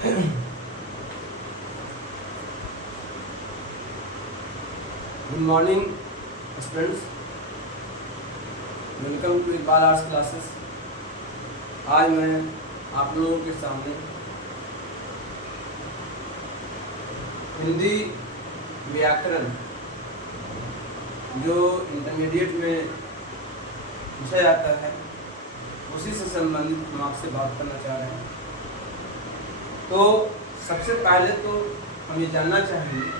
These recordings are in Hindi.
Good morning students, welcome to Iqbal arts classes. आज मैं आप लोगों के सामने हिंदी व्याकरण जो इंटरमीडिएट में पूछा जाता है उसी से संबंधित हम आपसे बात करना चाह रहे हैं। तो सबसे पहले तो हम ये जानना चाहेंगे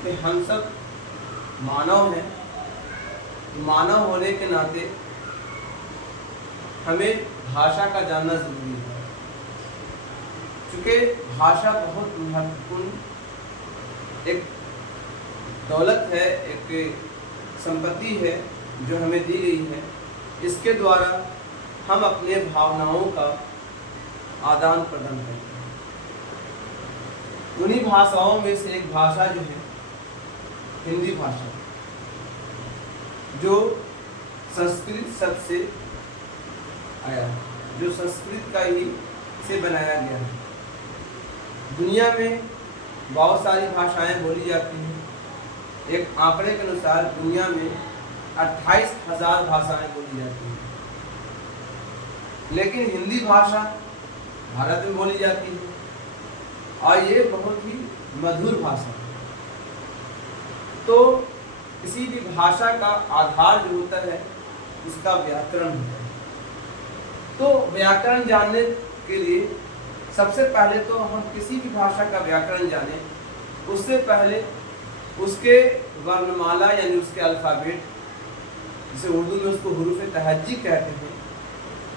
कि हम सब मानव हैं। मानव होने के नाते हमें भाषा का जानना जरूरी है, क्योंकि भाषा बहुत महत्वपूर्ण एक दौलत है, एक संपत्ति है जो हमें दी गई है। इसके द्वारा हम अपने भावनाओं का आदान प्रदान करते हैं। उन्हीं भाषाओं में से एक भाषा जो है हिंदी भाषा, जो संस्कृत शब्द से आया है, जो संस्कृत का ही से बनाया गया है। दुनिया में बहुत सारी भाषाएं बोली जाती हैं। एक आंकड़े के अनुसार दुनिया में 28,000 भाषाएं बोली जाती हैं, लेकिन हिंदी भाषा भारत में बोली जाती है और ये बहुत ही मधुर भाषा है। तो किसी भी भाषा का आधार जो होता है उसका व्याकरण होता है। तो व्याकरण जानने के लिए सबसे पहले तो हम किसी भी भाषा का व्याकरण जाने उससे पहले उसके वर्णमाला यानी उसके अल्फ़ाबेट, जिसे उर्दू में उसको हुरूफ़ तहज्जी कहते हैं,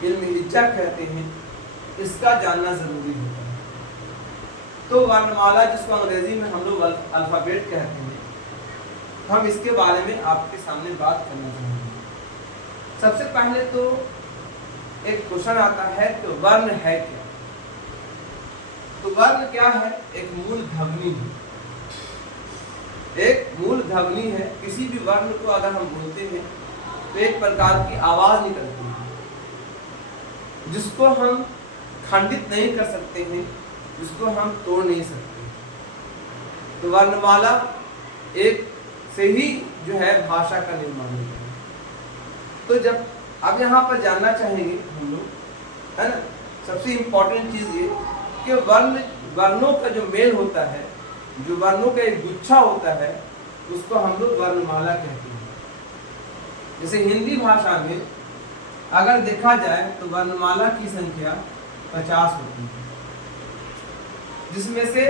इल्म हिज्जा कहते हैं, इसका जानना ज़रूरी होता है। तो वर्णमाला जिसको अंग्रेज़ी में हम लोग अल्फ़ाबेट कहते हैं, हम इसके बारे में आपके सामने बात करना चाहेंगे। सबसे पहले तो एक क्वेश्चन आता है कि वर्ण है क्या। तो वर्ण क्या है? एक मूल ध्वनि है, एक मूल ध्वनि है। किसी भी वर्ण को अगर हम बोलते हैं तो एक प्रकार की आवाज निकलती है, जिसको हम खंडित नहीं कर सकते हैं, जिसको हम तोड़ नहीं सकते। तो वर्णमाला एक से ही जो है भाषा का निर्माण होता है। तो जब अब यहाँ पर जानना चाहेंगे हम लोग, है ना, सबसे इम्पोर्टेंट चीज़ ये कि वर्णों का जो मेल होता है, जो वर्णों का एक गुच्छा होता है, उसको हम लोग वर्णमाला कहते हैं। जैसे हिंदी भाषा में अगर देखा जाए तो वर्णमाला की संख्या 50 होती है, जिसमें से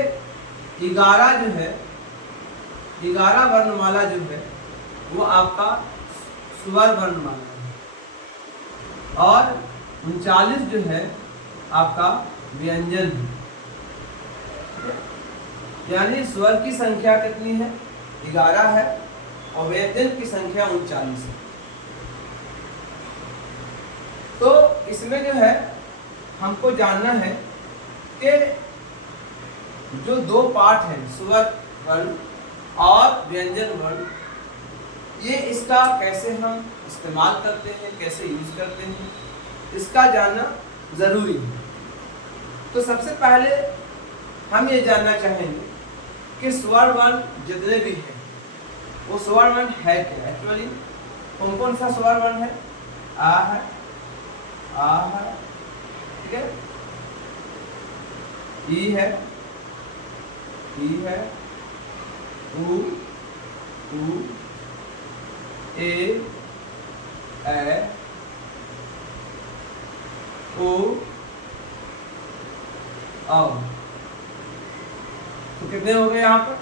11 जो है, 11 वर्णमाला जो है वो आपका स्वर वर्णमाला है और 39 जो है आपका व्यंजन है। यानी स्वर की संख्या कितनी है? 11 है और व्यंजन की संख्या 39 है। तो इसमें जो है हमको जानना है कि जो दो पार्ट हैं, स्वर वर्ण और व्यंजन वर्ण, ये इसका कैसे हम इस्तेमाल करते हैं, कैसे यूज करते हैं, इसका जानना जरूरी है। तो सबसे पहले हम ये जानना चाहेंगे कि स्वर वर्ण जितने भी हैं वो स्वर वर्ण है क्या। एक्चुअली कौन कौन सा स्वर वर्ण है? आ है, आ है, ठीक है, ई है, ई है, ऊ, ए, ओ, औ। तो कितने हो गए यहाँ पर?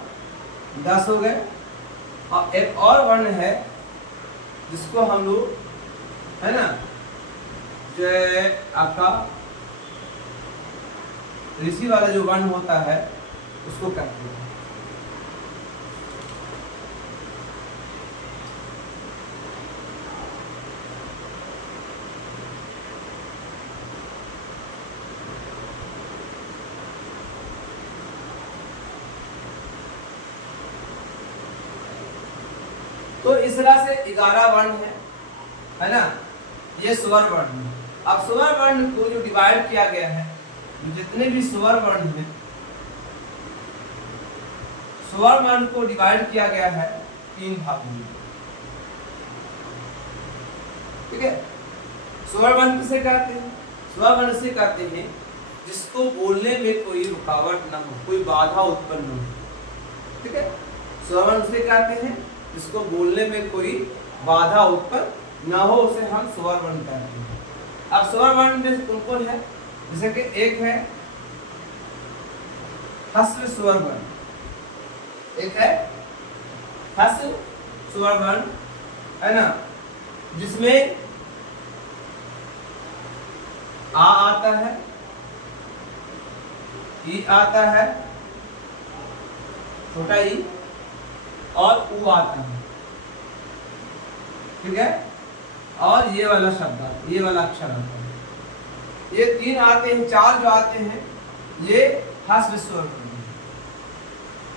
10 हो गए। और एक और वर्ण है जिसको हम लोग, है ना, जो आपका ऋषि वाला जो वर्ण होता है उसको कहते हैं। तो इस तरह से 11 वर्ण है ना, ये स्वर वर्ण है। अब स्वर वर्ण को जो डिवाइड किया गया है जितने भी स्वर वर्ण हैं, स्वर वर्ण को डिवाइड किया गया है 3 भागों में। ठीक है, स्वर वर्ण किसे कहते हैं? स्वर वर्ण से कहते हैं जिसको बोलने में कोई रुकावट ना हो, कोई बाधा उत्पन्न न हो। ठीक है, स्वर वर्ण से कहते हैं जिसको बोलने में कोई बाधा उत्पन्न ना हो, उसे हम स्वर वर्ण कहते हैं। अब स्वर वर्ण में कौन कौन है? जैसे कि एक है ह्रस्व स्वर वर्ण, एक है ह्रस्व स्वर वर्ण, है ना, जिसमें आ आता है, ई आता है, छोटा ई, और ऊ आता है। ठीक है, और ये वाला शब्द, ये वाला अक्षर आता है। ये 3 आते हैं, 4 जो आते हैं ये ह्रस्व स्वर वर्ण है।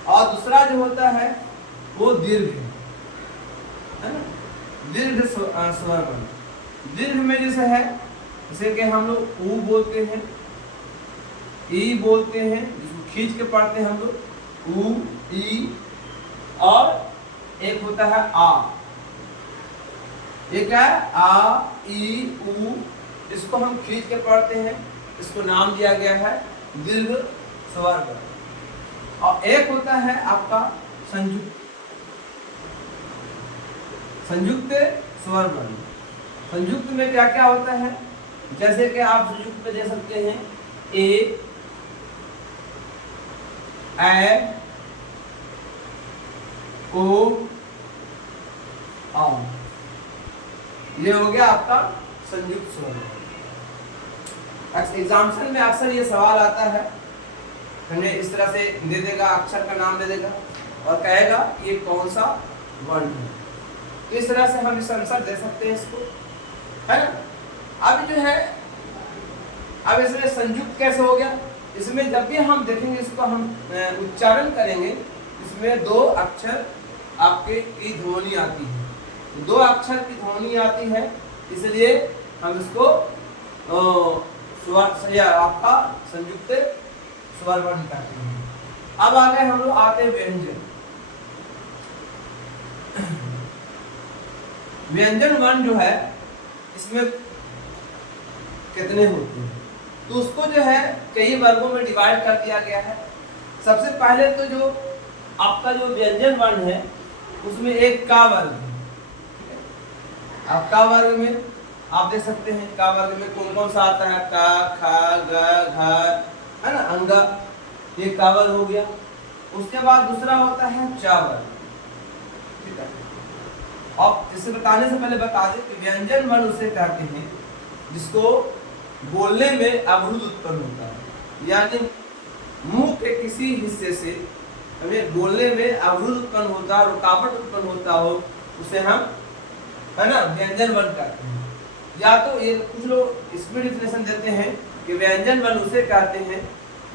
और दूसरा जो होता है वो दीर्घ है ना, दीर्घ स्वर वर्ण। दीर्घ में जैसे है, जैसे कि हम लोग ऊ बोलते हैं, ई बोलते हैं, जिसको खींच के पढ़ते हैं हम लोग, ऊ, ई, और एक होता है आ। ये क्या है? आ, ई, ऊ, इसको हम खींच के पढ़ते हैं, इसको नाम दिया गया है दीर्घ स्वर वर्ण। और एक होता है आपका संयुक्त, संयुक्त स्वर वर्ण। संयुक्त में क्या क्या होता है? जैसे कि आप संयुक्त में दे सकते हैं ए, ओ, आ। ये हो गया आपका संयुक्त स्वर वर्ण। एग्जाम्पल में अक्सर ये सवाल आता है, हमें इस तरह से दे देगा, अक्षर का नाम दे देगा और कहेगा ये कौन सा वर्ण है। तो इस तरह से हम इस आंसर दे सकते हैं इसको, है ना। अब जो है, अब इसमें संयुक्त कैसे हो गया? इसमें जब भी हम देखेंगे, इसको हम उच्चारण करेंगे, इसमें 2 अक्षर आपके की ध्वनि आती है, 2 अक्षर की ध्वनि आती है, इसलिए हम इसको आपका संयुक्त स्वर वर्ण कहते हैं। अब आगे हम लोग आते हैं व्यंजन। व्यंजन वर्ण जो है, इसमें कितने होते हैं? तो उसको जो है कई वर्गों में डिवाइड कर दिया गया है। सबसे पहले तो जो आपका जो व्यंजन वर्ण है, उसमें एक का वर्ग है। अब का वर्ग में आप देख सकते हैं, का वर्ग में कौन कौन सा आता है? का, खा, ग, घ, है ना, अंग, ये का वर्ग हो गया। उसके बाद दूसरा होता है चा वर्ग। ठीक है, अब इसे बताने से पहले बता दें कि व्यंजन वर्ण उसे कहते हैं जिसको बोलने में अवरुद्ध उत्पन्न होता है, यानी मुंह के किसी हिस्से से हमें बोलने में अवरुद्ध उत्पन्न होता है, रुकावट उत्पन्न होता हो, उसे हम, है ना, व्यंजन वर्ण कहते हैं। या तो ये कुछ लोग इसमें डिफिनेशन देते हैं कि व्यंजन वर्ण उसे कहते हैं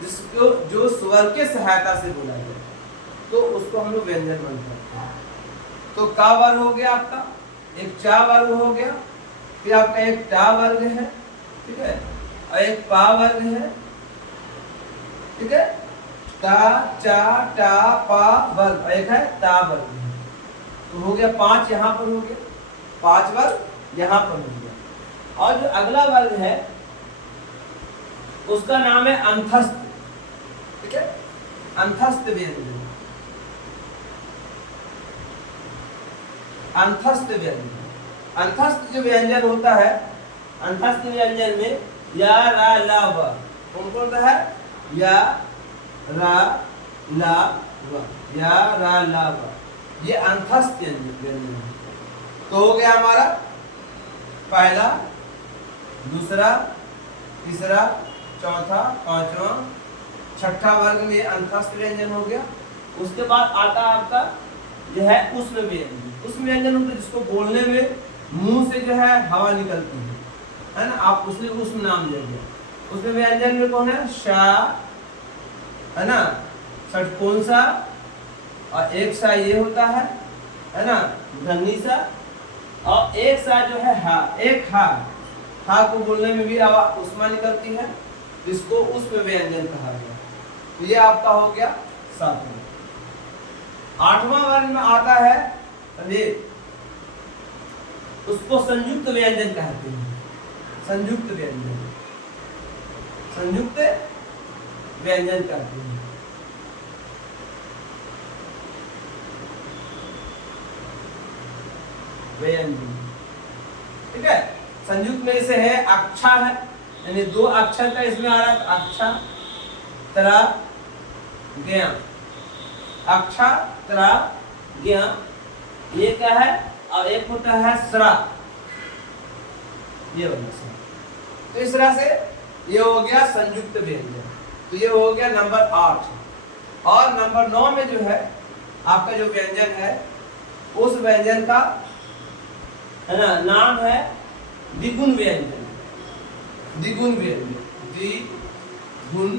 जिसको जो स्वर के सहायता से बोला जाए, तो उसको हम लोग व्यंजन वर्ण कहते हैं। तो का वर्ग हो गया आपका, एक चा वर्ग हो गया, फिर आपका एक टा वर्ग है, ठीक है, और एक पा वर्ग है। ठीक है, ता, चा, टा, पा वर्ग, और एक है ता वर्ग। तो हो गया 5, यहाँ पर हो गया 5 वर्ग, यहाँ पर हो गया। और जो अगला वर्ग है उसका नाम है अंतस्थ। ठीक है, अंतस्थ व्यंजन, अंतस्थ व्यंजन। अंतस्थ जो व्यंजन होता है, अंतस्थ व्यंजन में या, रा, ला, व, कौन कौन सा है? या, रा, ला, व, या, रा, ला, व, ये अंतस्थ व्यंजन है। तो हो गया हमारा पहला, दूसरा, तीसरा, चौथा, पांचवा, छठा वर्ग में अंतस्थ व्यंजन हो गया। उसके बाद आता आपका जो है उष्ण व्यंजन। उष्ण व्यंजन होता है जिसको बोलने में मुंह से जो है हवा निकलती है ना, आप उसने उष्ण नाम दे दिया। उष्ण व्यंजन में कौन है? शा, है ना, षटकोण सा, और एक सा ये होता है ना, ध्वनि सा, और एक सा जो है हा, एक हा, हा को बोलने में भी आवाज उष्मा निकलती है, इसको उष्म व्यंजन कहा गया। तो ये आपका हो गया 7वां। 8वां वर्ण में आता है ये, उसको संयुक्त व्यंजन कहते हैं। संयुक्त व्यंजन, संयुक्त व्यंजन कहते हैं। व्यंजन, ठीक है। संयुक्त में से है अक्षा है, यानी 2 अक्षर का इसमें आ रहा है, अक्षा तरा ज्ञा, अक्षा तरा ज्ञा, ये क्या है, और एक होता है स्रा, ये वाला स्रा। तो इस तरह से ये हो गया संयुक्त व्यंजन। तो ये हो गया नंबर 8। और नंबर 9 में जो है आपका जो व्यंजन है, उस व्यंजन का है ना नाम है द्विगुण व्यंजन। द्विगुण व्यंजन, द्विगुण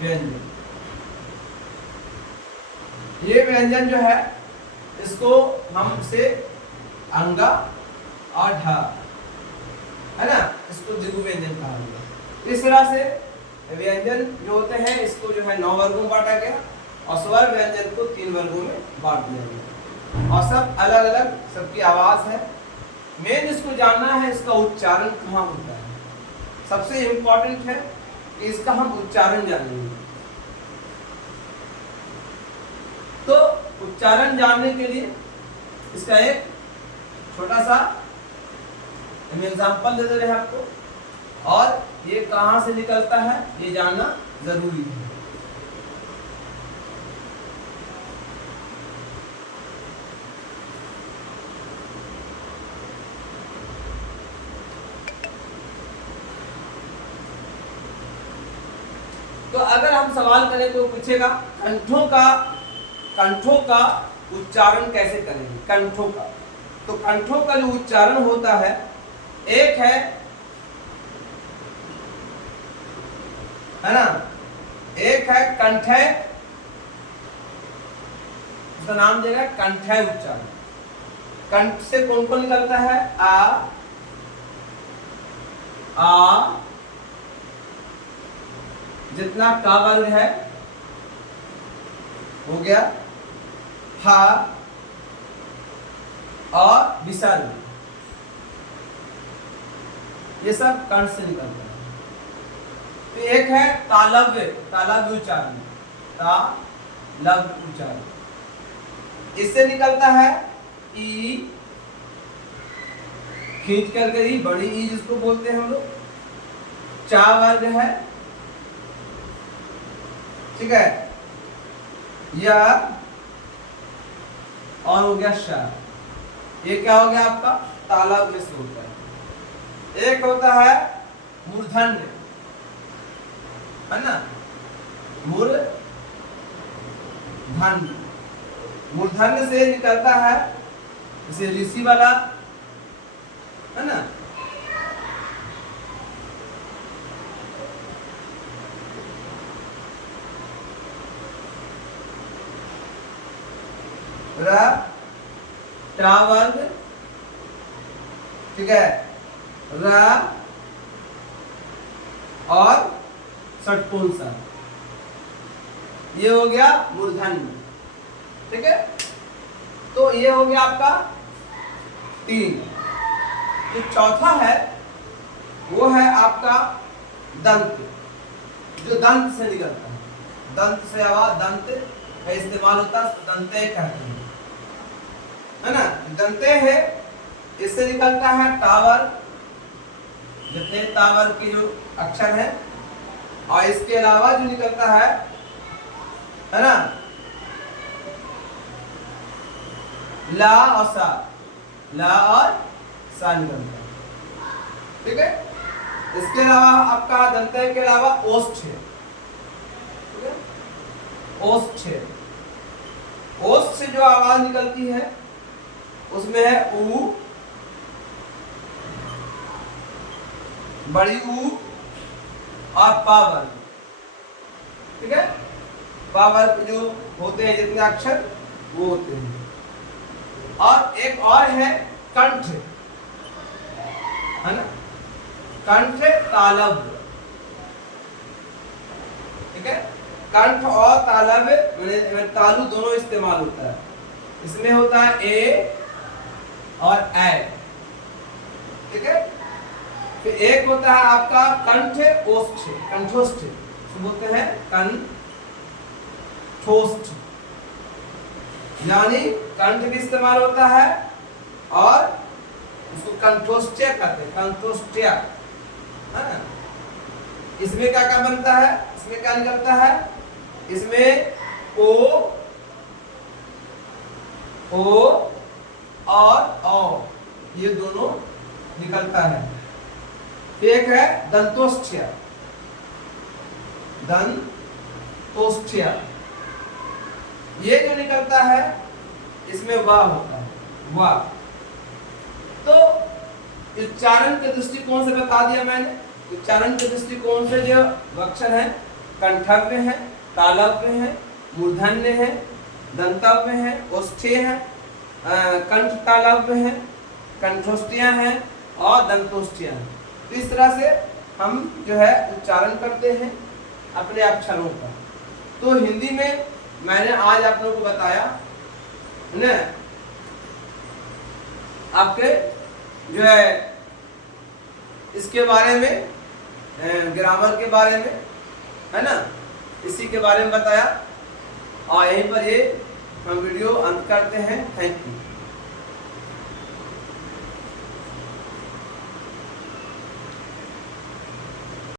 व्यंजन। ये व्यंजन जो है, इसको हम से अंगा और ढा, है ना, इसको द्विगुण व्यंजन कहा गया। इस तरह से व्यंजन जो होते हैं, इसको जो है 9 वर्गों में बांटा गया, और स्वर व्यंजन को 3 वर्गों में बांट दिया गया, और सब अलग अलग सबकी आवाज है। मेन इसको जानना है, इसका उच्चारण कहाँ होता है। सबसे इंपॉर्टेंट है कि इसका हम उच्चारण जानेंगे। तो उच्चारण जानने के लिए इसका एक छोटा सा हम एग्जाम्पल दे रहे हैं आपको, और ये कहाँ से निकलता है ये जानना जरूरी है। तो अगर हम सवाल करें तो पूछेगा कंठों का उच्चारण कैसे करेंगे। कंठों का, तो कंठों का जो उच्चारण होता है, एक है ना, एक है कंठय, उसका नाम देगा कंठय उच्चारण। कंठ से कौन कौन निकलता है, आ जितना का वर्ग है हो गया, हा और विसर्ग, ये सब कंठ से निकलता है। तो एक है तालव्य, तालव्य उच्चारण, तालव्य उच्चारण, इससे निकलता है ई, खींच करके ई, बड़ी ई जिसको बोलते हैं हम लोग। चा वर्ग है, ठीक है, या और हो गया शा। ये क्या हो गया आपका, तालव्य से होता है। एक होता है मूर्धन्य, है ना, मूर्धन्य, मूर्धन्य से निकलता है जैसे ऋषि वाला, है ना, रा वर्ग, ठीक है, र और षटकोण, ये हो गया मूर्धन्य, ठीक है। तो ये हो गया आपका 3। जो चौथा है वो है आपका दंत, जो दंत से निकलता है। दंत से आवाज, दंत का इस्तेमाल होता है, दंते कहते हैं, है ना। दंते है, इससे निकलता है टावर, जितने टावर के जो अक्षर है, और इसके अलावा जो निकलता है ना, ला और सा, ला और सा निकलता है, ठीक है। इसके अलावा आपका दंते के अलावा ओष्ठ है, ठीक है, ओष्ठ है। ओष्ठ से जो आवाज निकलती है उसमें है ऊ, बड़ी ऊ और पावर, ठीक है। पावर जो होते हैं जितने अक्षर वो होते हैं। और एक और है कंठ, है ना, कंठ तालव्य, ठीक है। कंठ और तालब में तालु दोनों इस्तेमाल होता है। इसमें होता है ए और ए, ठीक है। फिर एक होता है आपका कंठ ओष्ठ, कंठोष्ठ बोलते हैं, कंठोष्ठ, यानी कंठ भी इस्तेमाल होता है और उसको कंठोष्ठ्य कहते हैं, कंठोष्ठ्य, है ना। इसमें क्या क्या बनता है, इसमें क्या निकलता है, इसमें ओ और औ ये दोनों निकलता है। एक है दंतोष्ठ्य, दंतोष्ठ्य, ये जो निकलता है इसमें वाह होता है, वाह। तो उच्चारण के दृष्टिकोण से बता दिया मैंने। उच्चारण के दृष्टिकोण से जो अक्षर है, कंठव्य है, तालव्य है, मूर्धन्य है, दंतव्य है, ओष्ठ्य है, कंठ तालव्य है, कंठोष्ठियां हैं और दंतोष्ठियां हैं। तो इस तरह से हम जो है उच्चारण करते हैं अपने अक्षरों का। तो हिंदी में मैंने आज आप लोगों को बताया ना, आपके जो है इसके बारे में, ग्रामर के बारे में, है ना, इसी के बारे में बताया। और यहीं पर ये हम वीडियो अंत करते हैं। Thank you.